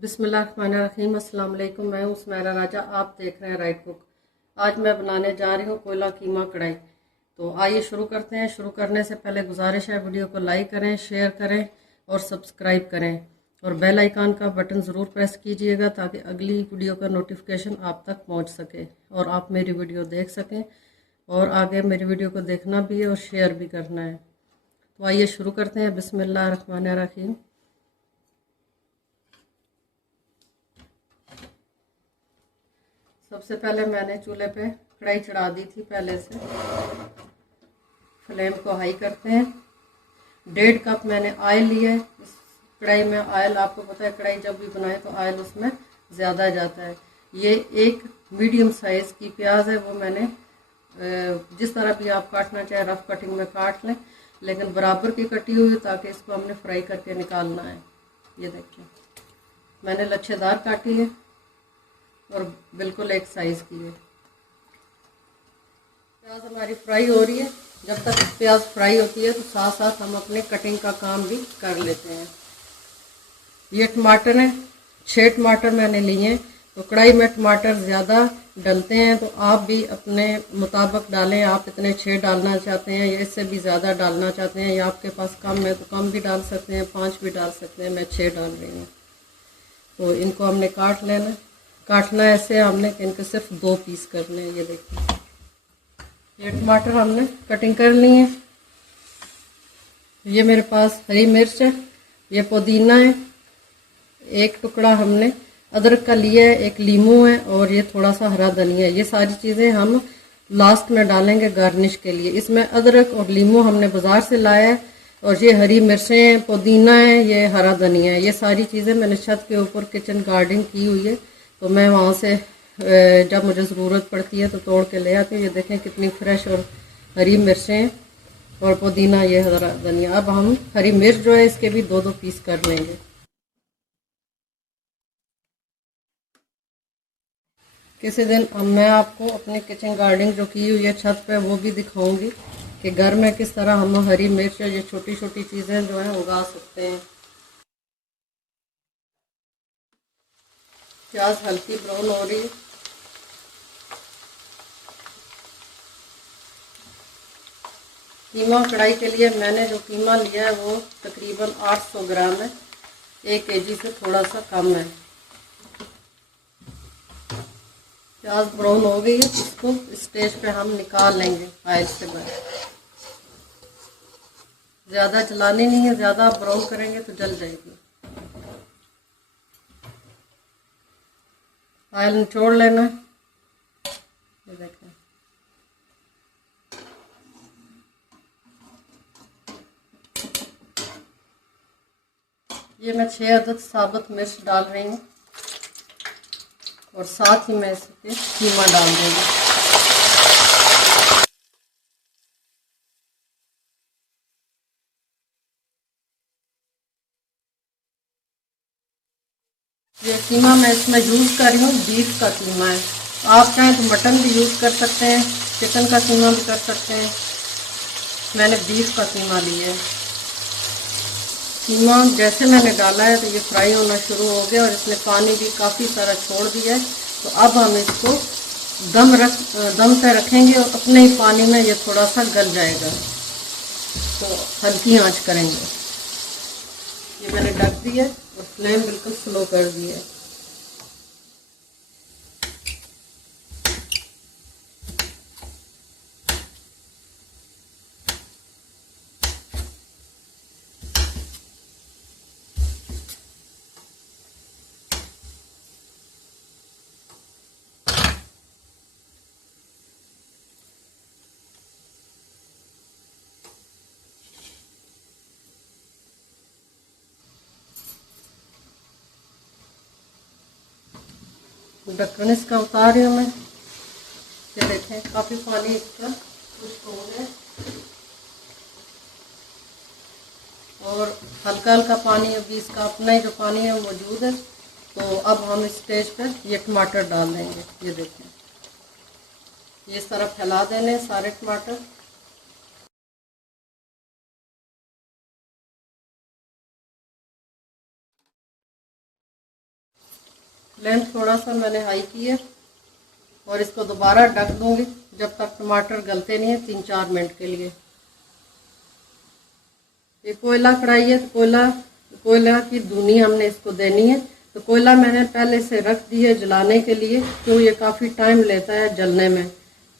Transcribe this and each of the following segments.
बिस्मिल्लाहिर्रहमानिर्रहीम। अस्सलाम वालेकुम। मैं हूँ सुमेरा राजा, आप देख रहे हैं राइट कुक। आज मैं बनाने जा रही हूँ कोयला कीमा कढ़ाई। तो आइए शुरू करते हैं। शुरू करने से पहले गुजारिश है वीडियो को लाइक करें, शेयर करें और सब्सक्राइब करें और बेल आइकन का बटन ज़रूर प्रेस कीजिएगा ताकि अगली वीडियो का नोटिफिकेशन आप तक पहुँच सके और आप मेरी वीडियो देख सकें और आगे मेरी वीडियो को देखना भी है और शेयर भी करना है। तो आइए शुरू करते हैं। बिस्मिल्लाहिर्रहमानिर्रहीम। सबसे पहले मैंने चूल्हे पे कढ़ाई चढ़ा दी थी। पहले से फ्लेम को हाई करते हैं। 1.5 कप मैंने ऑयल लिया है। इस कढ़ाई में ऑयल, आपको पता है कढ़ाई जब भी बनाए तो ऑयल उसमें ज़्यादा जाता है। ये एक मीडियम साइज़ की प्याज है, वो मैंने जिस तरह भी आप काटना चाहे रफ कटिंग में काट लें, लेकिन बराबर की कटी हुई ताकि इसको हमने फ्राई करके निकालना है। ये देखिए मैंने लच्छेदार काटी है और बिल्कुल एक साइज की है। प्याज हमारी फ्राई हो रही है। जब तक प्याज फ्राई होती है तो साथ साथ हम अपने कटिंग का काम भी कर लेते हैं। ये टमाटर है, 6 टमाटर मैंने लिए हैं। तो कढ़ाई में टमाटर ज़्यादा डलते हैं तो आप भी अपने मुताबिक डालें। आप इतने 6 डालना चाहते हैं या इससे भी ज़्यादा डालना चाहते हैं या आपके पास कम है तो कम भी डाल सकते हैं, 5 भी डाल सकते हैं। मैं 6 डाल रही हूँ। तो इनको हमने काट लेना, काटना ऐसे हमने कि इनके सिर्फ 2 पीस करने हैं। ये देखिए ये टमाटर हमने कटिंग कर ली है। ये मेरे पास हरी मिर्च है, ये पुदीना है, एक टुकड़ा हमने अदरक का लिया है, एक लीमू है और ये थोड़ा सा हरा धनिया है। ये सारी चीज़ें हम लास्ट में डालेंगे गार्निश के लिए। इसमें अदरक और लीमू हमने बाज़ार से लाया है और ये हरी मिर्चें हैं, पुदीना है, ये हरा धनिया है। ये सारी चीज़ें मैंने छत के ऊपर किचन गार्डनिंग की हुई है, तो मैं वहाँ से जब मुझे ज़रूरत पड़ती है तो तोड़ के ले आती हूँ। ये देखें कितनी फ्रेश और हरी मिर्चें हैं और पुदीना, ये हरा धनिया। अब हम हरी मिर्च जो है इसके भी 2-2 पीस कर लेंगे। किसी दिन मैं आपको अपनी किचन गार्डनिंग जो की हुई है छत पे वो भी दिखाऊंगी कि घर में किस तरह हम हरी मिर्च ये छोटी छोटी चीज़ें जो हैं उगा सकते हैं। प्याज हल्की ब्राउन हो रही है। कीमा कढ़ाई के लिए मैंने जो कीमा लिया है वो तकरीबन 800 ग्राम है, 1 केजी से थोड़ा सा कम है। प्याज ब्राउन हो गई है, इसको स्टेज पे हम निकाल लेंगे ऑयल से बाहर। ज़्यादा जलानी नहीं है, ज़्यादा ब्राउन करेंगे तो जल जाएगी। ऑयल निचोड़ लेना। ये देखें ये मैं 6 अदद साबुत मिर्च डाल रही हूँ और साथ ही मैं इसके कीमा डाल दूँगी। ये कीमा मैं इसमें यूज़ कर रही हूँ, बीफ का कीमा है। आप चाहें तो मटन भी यूज़ कर सकते हैं, चिकन का कीमा भी कर सकते हैं। मैंने बीफ का कीमा लिया है। कीमा जैसे मैंने डाला है तो ये फ्राई होना शुरू हो गया और इसने पानी भी काफ़ी सारा छोड़ दिया है। तो अब हम इसको दम पे रखेंगे और अपने ही पानी में ये थोड़ा सा गल जाएगा। तो हल्की आंच करेंगे। ये मैंने ढक दिया और फ्लेम बिल्कुल स्लो कर दी है। ढक्कन इसका उतार रही हूँ मैं। ये देखें काफ़ी पानी इसका खुश्क हो गया और हल्का हल्का पानी अभी इसका अपना ही जो पानी है मौजूद है। तो अब हम इस स्टेज पर ये टमाटर डाल देंगे। ये देखें ये इस तरह फैला देने सारे टमाटर। फ्लेम थोड़ा सा मैंने हाई की है और इसको दोबारा ढक दूंगी जब तक टमाटर गलते नहीं है, 3-4 मिनट के लिए। ये कोयला कढ़ाई है, तो कोयला की धुनी हमने इसको देनी है। तो कोयला मैंने पहले से रख दी है जलाने के लिए, क्यों ये काफ़ी टाइम लेता है जलने में।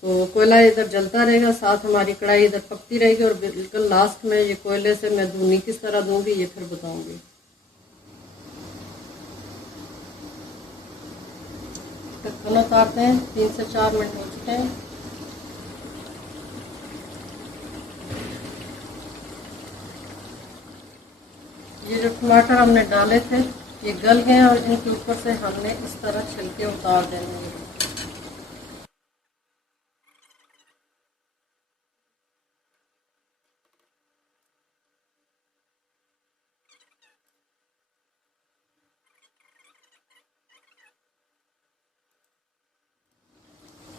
तो कोयला इधर जलता रहेगा, साथ हमारी कढ़ाई इधर पकती रहेगी, और बिल्कुल लास्ट में ये कोयले से मैं धुनी किस तरह दूंगी ये फिर बताऊंगी। ढक्कन उतारते हैं, 3 से 4 मिनट हो चुके हैं। ये जो टमाटर हमने डाले थे ये गल गए और इनके ऊपर से हमने इस तरह छिलके उतार देने हैं।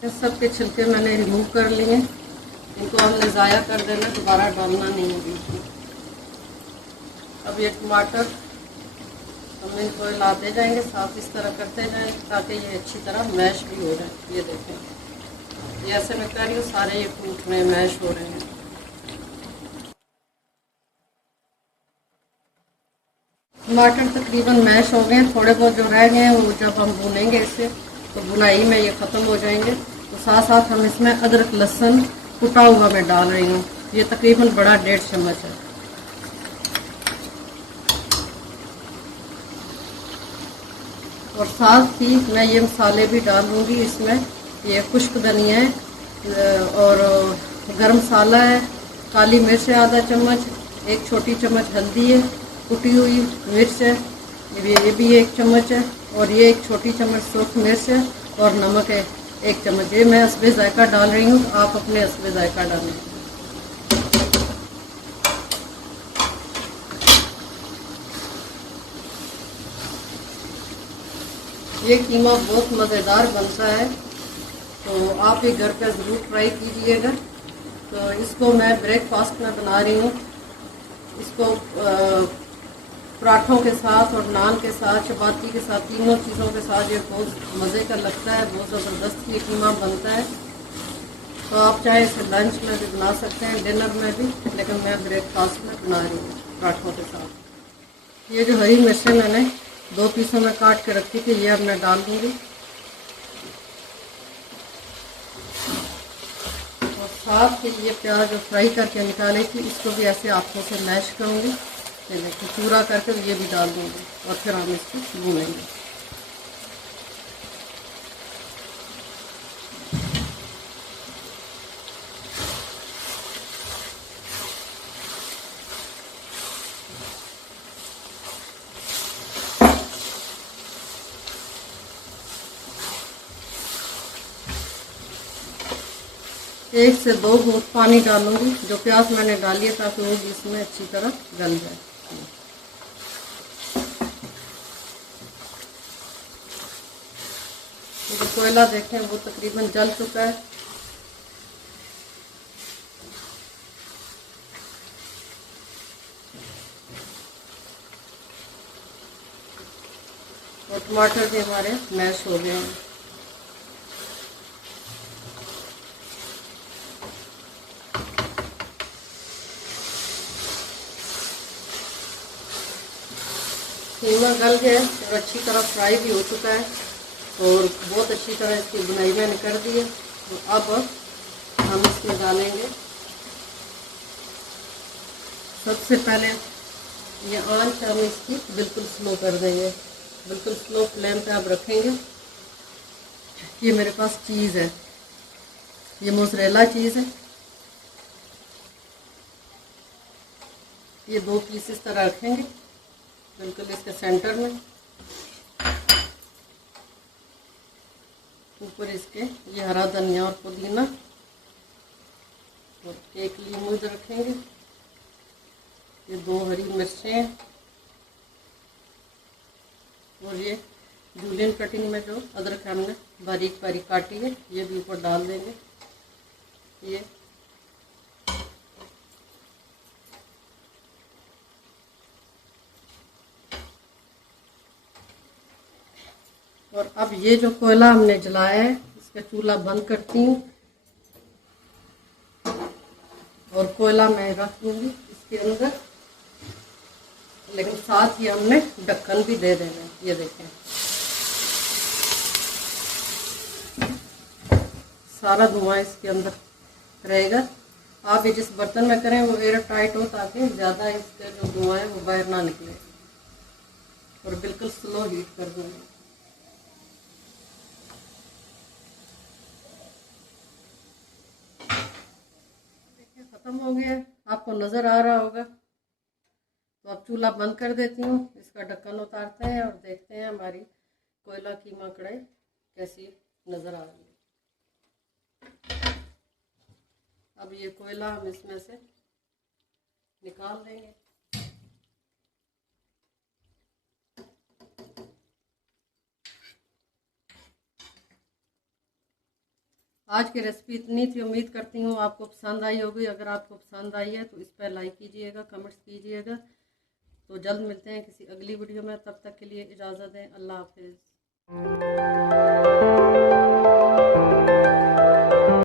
इस सब के छिलके मैंने रिमूव कर लिए, इनको हमने ज़ाया कर देना, दोबारा डालना नहीं है बीच में। अब ये टमाटर हम इनको हिलाते जाएंगे, साथ इस तरह करते जाएंगे ताकि ये अच्छी तरह मैश भी हो जाए। ये देखें, ये ऐसे मैं कर रही हूँ, सारे ये टूट रहे हैं, मैश हो रहे हैं। टमाटर तकरीबन मैश हो गए, थोड़े बहुत जो रह गए हैं वो जब हम भूनेंगे इसे तो बुनाई में ये ख़त्म हो जाएंगे। तो साथ साथ हम इसमें अदरक लहसुन कुटा हुआ मैं डाल रही हूँ, ये तकरीबन बड़ा 1.5 चम्मच है। और साथ ही मैं ये मसाले भी डाल दूँगी इसमें, ये खुश्क धनिया है और गरम मसाला है, काली मिर्च है आधा चम्मच, 1 छोटी चम्मच हल्दी है, कुटी हुई मिर्च है ये भी 1 चम्मच है, और ये 1 छोटी चम्मच सूख मिर्च है, और नमक है 1 चम्मच। ये मैं हस्बे जायका डाल रही हूँ, आप अपने हस्बे जायका डालें। ये कीमा बहुत मज़ेदार बनता है, तो आप ये घर पे ज़रूर ट्राई कीजिएगा। तो इसको मैं ब्रेकफास्ट में बना रही हूँ, इसको पराठों के साथ और नान के साथ, चपाती के साथ, तीनों चीज़ों के साथ ये बहुत मज़े का लगता है, बहुत ज़बरदस्त ये कीमा बनता है। तो आप चाहे इसे लंच में भी बना सकते हैं, डिनर में भी, लेकिन मैं ब्रेकफास्ट में बना रही हूँ पराठों के साथ। ये जो हरी मिर्चें मैंने 2 पीसों में काट के रखी थी, ये अब मैं डाल दूँगी, और साथ ही ये प्याज जो फ्राई करके निकाली थी इसको भी ऐसे हाथों से मैश करूँगी, ये देखिए चूरा करके ये भी डाल दूँगी, और फिर हम इसको भूनेंगे। एक से 2 घूंट पानी डालूंगी, जो प्याज मैंने डाली है, ताकि वो भी इसमें अच्छी तरह गल जाए। जो कोयला देखें वो तकरीबन जल चुका है। और टमाटर भी हमारे मैश हो गए हैं। कीमा गल गया और अच्छी तरह फ्राई भी हो चुका है, और बहुत अच्छी तरह इसकी बुनाई मैंने कर दी है। तो अब हम इसमें डालेंगे, सबसे पहले ये आंच हम इसकी बिल्कुल स्लो कर देंगे, बिल्कुल स्लो फ्लेम पे आप रखेंगे। ये मेरे पास चीज़ है, ये मोज़रेला चीज़ है, ये 2 पीस इस तरह रखेंगे बिल्कुल इसके सेंटर में। ऊपर इसके ये हरा धनिया और पुदीना, और 1 लीमू इधर रखेंगे, ये 2 हरी मिर्चें, और ये जूलियन कटिंग में जो अदरक हमने बारीक बारीक काटी है ये भी ऊपर डाल देंगे। ये और अब ये जो कोयला हमने जलाया है इसका चूल्हा बंद करती हूँ और कोयला मैं रख दूंगी इसके अंदर, लेकिन साथ ही हमने ढक्कन भी दे देना है। ये देखें सारा धुआं इसके अंदर रहेगा। आप ये जिस बर्तन में करें वो एयर टाइट हो ताकि ज़्यादा इसका जो धुआं है वो बाहर ना निकले। और बिल्कुल स्लो हीट कर दूंगी। देखिए ख़त्म हो गया है, आपको नज़र आ रहा होगा। तो अब चूल्हा बंद कर देती हूँ, इसका ढक्कन उतारते हैं और देखते हैं हमारी कोयला कीमा कढ़ाई कैसी नज़र आ रही है। अब ये कोयला हम इसमें से निकाल देंगे। आज की रेसिपी इतनी थी, उम्मीद करती हूँ आपको पसंद आई होगी। अगर आपको पसंद आई है तो इस पर लाइक कीजिएगा, कमेंट्स कीजिएगा। तो जल्द मिलते हैं किसी अगली वीडियो में, तब तक के लिए इजाज़त दें। अल्लाह हाफिज़।